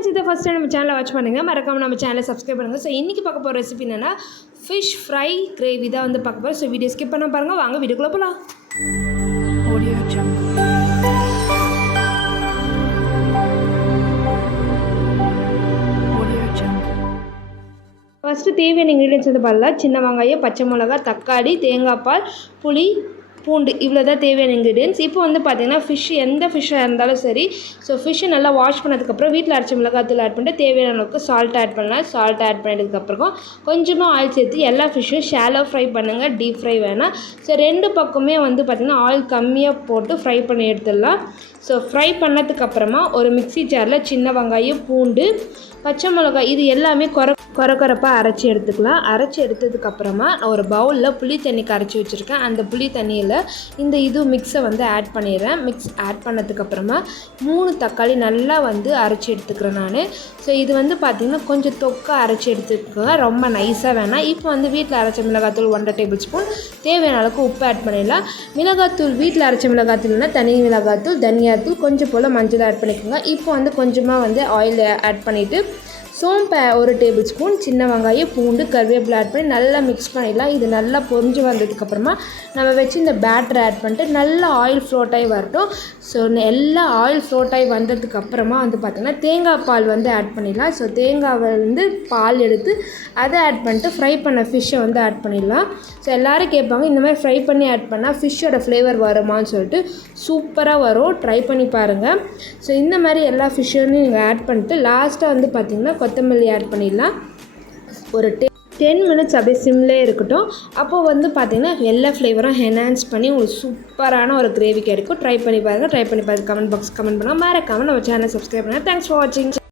Friends, இதை first time நம்ம சேனலை வாட்ச் பண்ணுங்கள், மறக்காமல் நம்ம சேனலை சப்ஸ்கிரைப் பண்ணுங்கள். ஸோ இன்றைக்கி பார்க்க போகிற ரெசிபி என்னென்னா ஃபிஷ் ஃப்ரை கிரேவி தான் வந்து பார்க்க போகிறோம். ஸோ வீடியோ ஸ்கிப் பண்ண பாருங்கள், வாங்க வீடியோக்குள்ளே போகலாம். ஃபஸ்ட்டு தேவையான இன்க்ரீடியன்ஸ் வந்து பார்க்கலாம். சின்ன வெங்காயம், பச்சை மிளகா, தக்காளி, தேங்காய் பால், புளி, பூண்டு, இவ்வளோ தான் தேவையான இன்க்ரீடியன்ஸ். இப்போ வந்து பார்த்திங்கன்னா எந்த ஃபிஷ்ஷாக இருந்தாலும் சரி, ஸோ ஃபிஷ்ஷை நல்லா வாஷ் பண்ணதுக்கப்புறம் வீட்டில் அரைச்ச மிளகாத்தூள் ஆட் பண்ணிட்டு தேவையான அளவுக்கு சால்ட் ஆட் பண்ணலாம். சால்ட் ஆட் பண்ணதுக்கப்புறம் கொஞ்சமாக ஆயில் சேர்த்து எல்லா ஃபிஷ்ஷும் ஷாலோ ஃப்ரை பண்ணுங்கள், டீப் ஃப்ரை வேணாம். ஸோ ரெண்டு பக்கமே வந்து பார்த்திங்கன்னா ஆயில் கம்மியாக போட்டு ஃப்ரை பண்ணி எடுத்துடலாம். ஸோ ஃப்ரை பண்ணதுக்கப்புறமா ஒரு மிக்ஸி ஜாரில் சின்ன வெங்காயம், பூண்டு, பச்சை மிளகாய் இது எல்லாமே கொரப்பாக அரைச்சி எடுத்துக்கலாம். அரைச்சி எடுத்ததுக்கப்புறமா நான் ஒரு பவுலில் புளி தண்ணி கரைச்சி வச்சுருக்கேன். அந்த புளி தண்ணியில் இந்த மிக்ஸை வந்து ஆட் பண்ணிடுறேன். மிக்ஸ் ஆட் பண்ணதுக்கப்புறமா 3 தக்காளி நல்லா வந்து அரைச்சி எடுத்துக்கிறேன் நான். ஸோ இது வந்து பார்த்திங்கன்னா கொஞ்சம் தொக்கா அரைச்சி எடுத்துக்கோங்க, ரொம்ப நைஸாக வேணாம். இப்போ வந்து வீட்டில் அரைச்ச மிளகாத்தூள் 1 டேபிள் ஸ்பூன், தேவையான அளவுக்கு உப்பு ஆட் பண்ணிடலாம். மிளகாத்தூள் வீட்டில் அரைச்ச மிளகாத்தூள்னா தனி மிளகாத்தூள், தனியாத்தூள், கொஞ்சம் போல் மஞ்சள் ஆட் பண்ணிக்கோங்க. இப்போ வந்து கொஞ்சமாக வந்து ஆயில் ஆட் பண்ணிவிட்டு சோம்பு 1 டேபிள் ஸ்பூன், சின்ன வெங்காயம், பூண்டு, கருவேப்பிலை ஆட் பண்ணி நல்லா மிக்ஸ் பண்ணிடலாம். இது நல்லா பொரிஞ்சு வந்ததுக்கப்புறமா நம்ம வச்சு இந்த பேட்டரை ஆட் பண்ணிட்டு நல்லா ஆயில் ஃப்ளோட் ஆகி வரட்டும். ஸோ எல்லா ஆயில் ஃப்ளோட் ஆகி வந்ததுக்கப்புறமா வந்து பார்த்திங்கன்னா தேங்காய் பால் வந்து ஆட் பண்ணிடலாம். ஸோ தேங்காவை வந்து பால் எடுத்து அதை ஆட் பண்ணிட்டு ஃப்ரை பண்ண ஃபிஷ்ஷை வந்து ஆட் பண்ணிடலாம். ஸோ எல்லோரும் கேட்பாங்க, இந்த மாதிரி ஃப்ரை பண்ணி ஆட் பண்ணால் ஃபிஷ்ஷோட ஃப்ளேவர் வருமானு சொல்லிட்டு. சூப்பராக வரும், ட்ரை பண்ணி பாருங்கள். ஸோ இந்த மாதிரி எல்லா ஃபிஷ்ஷையும் நீங்கள் ஆட் பண்ணிட்டு லாஸ்ட்டாக வந்து பார்த்திங்கன்னா கொத்தமல்லி ஆட் பண்ணிடலாம். ஒரு 10 மினிட்ஸ் அப்படியே சிம்லேயே இருக்கட்டும். அப்போது வந்து பார்த்திங்கன்னா எல்லா ஃப்ளேவரும் என்ஹான்ஸ் பண்ணி உங்களுக்கு சூப்பரான ஒரு கிரேவி கிடைக்கும். ட்ரை பண்ணி பாருங்கள். ட்ரை பண்ணி பார்த்து கமெண்ட் பாக்ஸ் கமெண்ட் பண்ணுங்கள். மறக்காமல் நம்ம சேனல் சப்ஸ்கிரைப் பண்ணுங்கள். தேங்க்ஸ் ஃபார் வாட்சிங்.